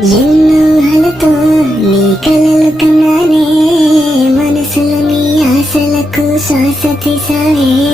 ఎన్నోహలతో నీ కలలు కన్నానే, మనసులో నీ ఆశలకు శ్వాస తీసావే.